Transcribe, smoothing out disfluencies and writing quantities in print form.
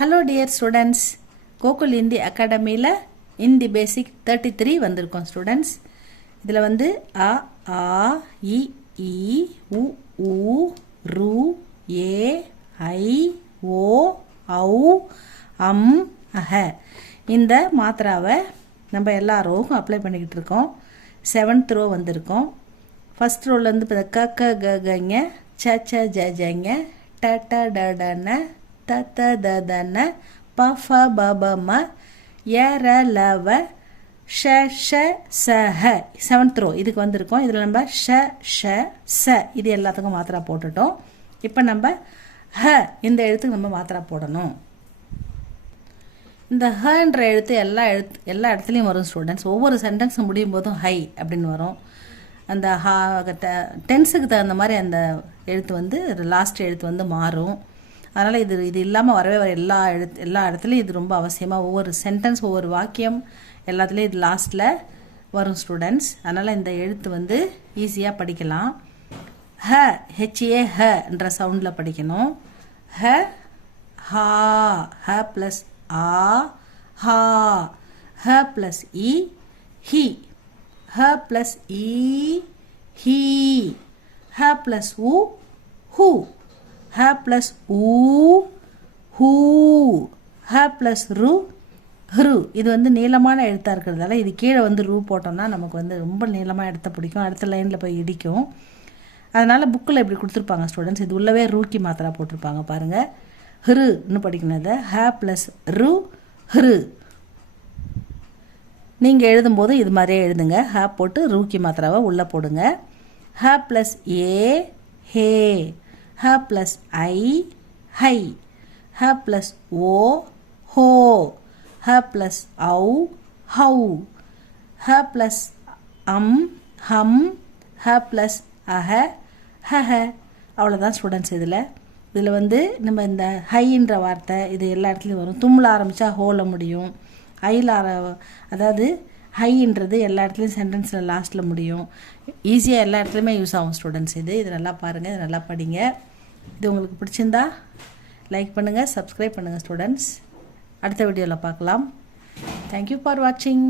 Hello dear students, Gokul Hindi Academy-ல Hindi Basic 33 வந்திருக்கோம் students. இதில் வந்து அ, ஆ, இ, ஈ, உ, ஊ, ரு, ஏ, ஐ, ஓ, ஔ, அம், அஹ. இந்த மாத்திராவை நம்ம எல்லா ரோவுக்கும் அப்ளை பண்ணிக்கிட்டு இருக்கோம். 7th row வந்திருக்கோம். ஃபர்ஸ்ட் ரோலேருந்து இப்போ க க க கங்க, ச ச ஜ ஜங்க, ட ட ட டன, த த த தன, ப ஃப ப ப ம, ய ர ல வ, ஷ ஷ ச ஹ. 7th row இதுக்கு வந்திருக்கோம். இதில் நம்ம ஷ ஷ ச இது எல்லாத்துக்கும் மாத்திரா போட்டுட்டோம். இப்போ நம்ம ஹ இந்த எழுத்துக்கு நம்ம மாத்திரா போடணும். இந்த ஹன்ற எழுத்து எல்லா இடத்துலையும் வரும் ஸ்டூடெண்ட்ஸ். ஒவ்வொரு சென்டென்ஸ் முடியும் போதும் ஹை அப்படின்னு வரும். அந்த டென்ஸுக்கு தகுந்த மாதிரி அந்த எழுத்து வந்து லாஸ்ட் எழுத்து வந்து மாறும். அதனால் இது இல்லாமல் வரவே வர எல்லா இடத்துலையும் இது ரொம்ப அவசியமாக ஒவ்வொரு சென்டென்ஸ் ஒவ்வொரு வாக்கியம் எல்லாத்துலேயும் இது லாஸ்ட்டில் வரும் ஸ்டூடெண்ட்ஸ். அதனால் இந்த எழுத்து வந்து ஈஸியாக படிக்கலாம். ஹ ஹெச்ஏ ஹன்ற சவுண்டில் படிக்கணும். ஹ ஹா ஹ ப்ளஸ் ஆ ஹா ஹ ப்ளஸ் இ ஹி ஹ ப்ளஸ் இ ஹீ ஹ ப்ளஸ் உ ஹூ ஹ ப்ளஸ் ஊ ஹூ ஹ ப்ளஸ் ரு ஹ்ரு. இது வந்து நீளமான எழுத்தாக இருக்கிறதால இது கீழே வந்து ரூ போட்டோம்னா நமக்கு வந்து ரொம்ப நீளமாக எழுத்த பிடிக்கும், அடுத்த லைனில் போய் இடிக்கும். அதனால் புக்கில் இப்படி கொடுத்துருப்பாங்க ஸ்டூடெண்ட்ஸ். இது உள்ளவே ரூக்கி மாத்திரா போட்டிருப்பாங்க பாருங்கள். ஹ்ருன்னு படிக்கணுது. ஹ ப்ளஸ் ரு ஹ்ரு. நீங்கள் எழுதும்போது இது மாதிரியே எழுதுங்க. ஹ போட்டு ரூக்கி மாத்திராவை உள்ளே போடுங்க. ஹ ப்ளஸ் ஏ ஹே, ஹ ப்ளஸ் ஐ ஹை, ஹ ப்ளஸ் ஓ ஹோ, ஹ ப்ளஸ் ஔ ஹௌ, ஹ ப்ளஸ் அம் ஹம், ஹ ப்ளஸ் அஹ ஹஹ. அவ்வளோதான் ஸ்டூடெண்ட்ஸ். இதில் வந்து நம்ம இந்த ஹைன்ற வார்த்தை இது எல்லா இடத்துலையும் வரும். தும்மில் ஆரம்பித்தா ஹோல முடியும். அதாவது ஹைன்றது எல்லா இடத்துலையும் சென்டென்ஸில் லாஸ்ட்டில் முடியும். ஈஸியாக எல்லா இடத்துலையுமே யூஸ் ஆகும் ஸ்டூடெண்ட்ஸ். இது நல்லா பாருங்கள், இது நல்லா படிங்க. இது உங்களுக்கு பிடிச்சிருந்தா லைக் பண்ணுங்கள், சப்ஸ்கிரைப் பண்ணுங்கள் ஸ்டூடெண்ட்ஸ். அடுத்த வீடியோவில் பார்க்கலாம். தேங்க்யூ ஃபார் வாட்சிங்.